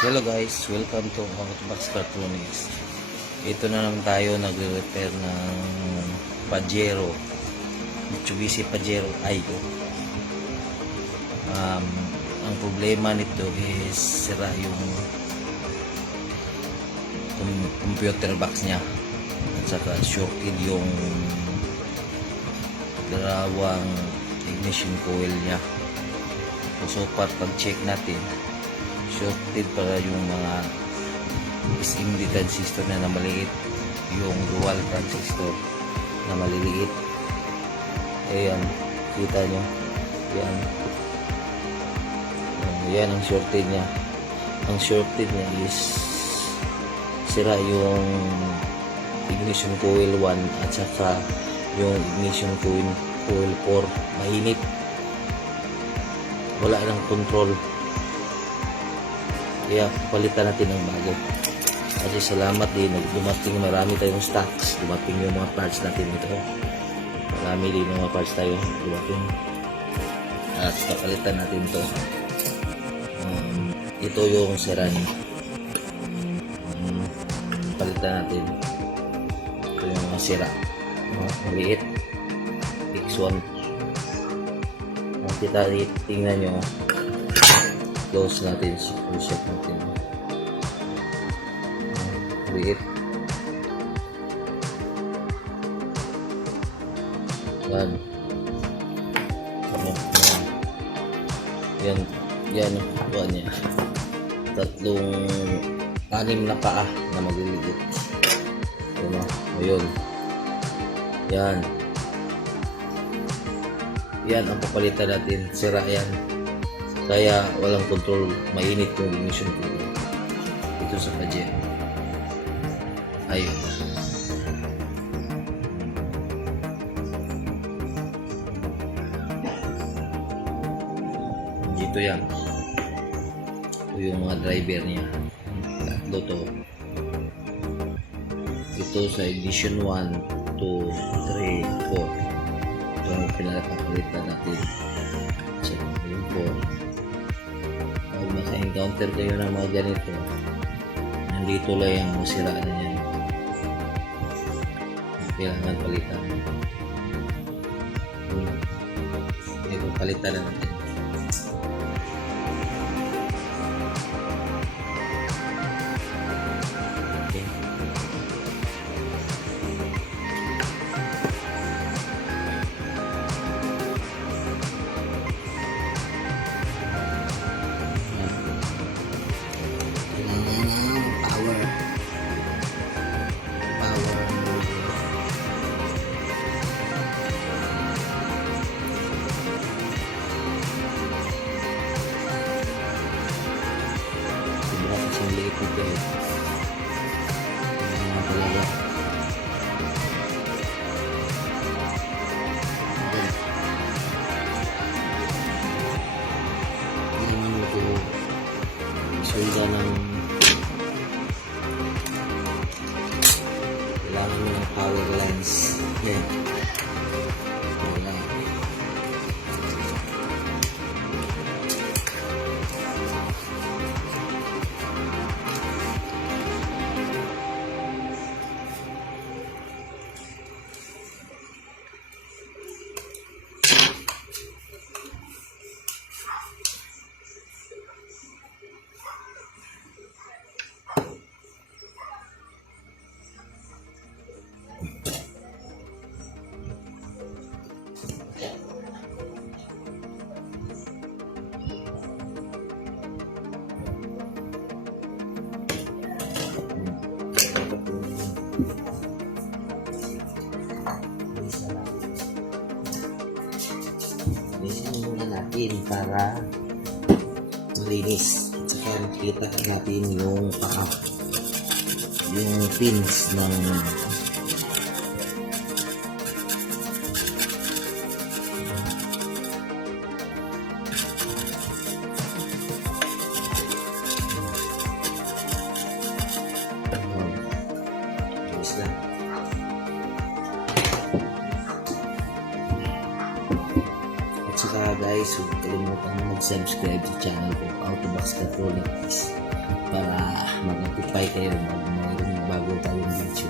Hello guys, welcome to Outbox Cartoonics. Ito na naman tayo nagre-repair ng Pajero, Mitsubishi Pajero IO. Ang problema nito is sira yung computer box niya at saka shorted yung dalawang ignition coil niya. So far pag check natin, shorted para yung mga SMD transistor na maliit, yung dual transistor na maliliit. Ayan, kita nyo yan. Yan ang shorted nya. Ang shorted nya is sira yung ignition coil 1 at saka yung ignition coil 4 mainit, wala nang control. Kaya palitan natin ng bago. Kasi salamat din, dumating marami tayong stocks, dumating yung mga parts natin ito. Marami din yung mga parts tayo dumating. At papalitan natin ito. Ito yung sira niya. Palitan natin. Ito yung mga sira. Maliit. X1. Kita tingnan nyo. Close natin, check natin. Liit. Yan. Yan buwan niya. Anim na paa na magliliit. Ayun. Yan. Yan ang papalitan natin. Sira yan. Kaya walang control, mainit yung ignition coil ito sa Pajero. Ayun. Dito yan. Ito yung mga driver niya. Tatlo to. Ito sa ignition 1, 2, 3, 4. Ito ang pinakapalitan natin. So, yung 4. Maka-encounter kayo ng mga ganito, nandito lang yung masira na yan, kailangan palitan. Ito palitan na natin. Okay. Ang liit nito eh. Mga talaga. Hindi naman ito sulda ng kailangan mo ng power lines. Yan. Wala. Alisin muna natin para malinis. Saka makita natin yung yung pins ng At saka guys, huwag kalimutan mag-subscribe sa channel ko, Outbox Cartoonics. para mag-notify kayo na mayroong bago tayong video.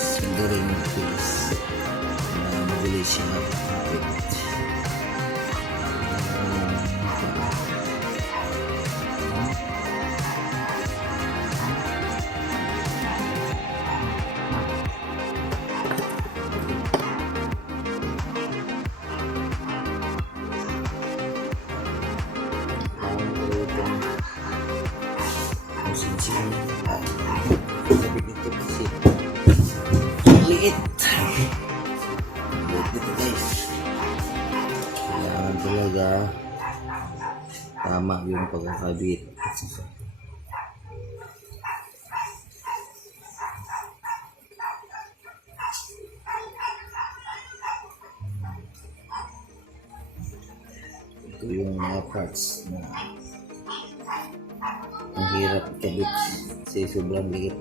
Sindurin yung face na mabilis siya mag-fit. Liit dito guys, kailangan talaga tama yung pagkakabit. Ito yung mga parts na ang hirap ikabit kasi sobrang liit.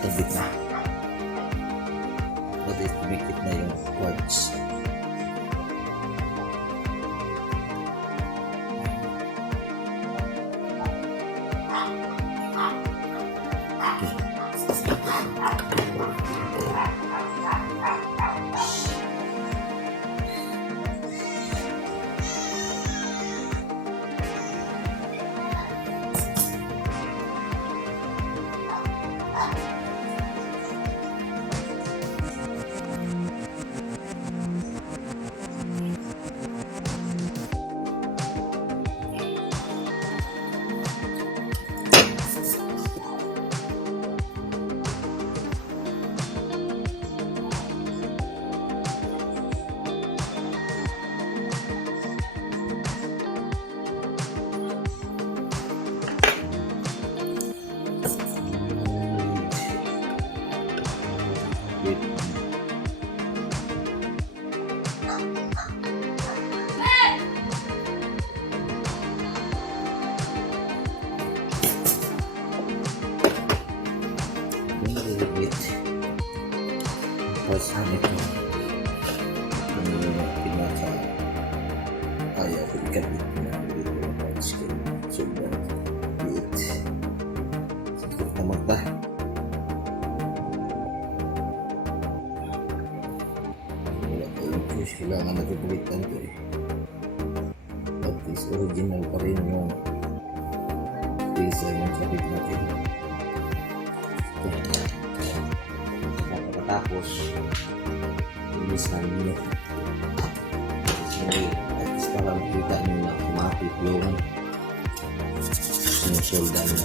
Kabit na. That is, tumikit na yung quartz. ulit. Tapos ito yung pinaka kaya ko ikabit na dito ng parts ko. So, liit. Sikot na magta. Wala tayong push. Kailangan na tutulitan ko eh. At least original pa rin yung pisa yung kapit natin. Tapos ilisan niyo. Kasi at least para makita nyo na kumapit yung solda nyo.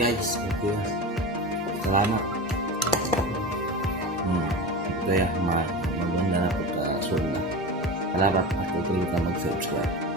Guys, okay. Salamat. Ito yan, maganda na po sa solda. Salamat. At ito yung mag-subscribe.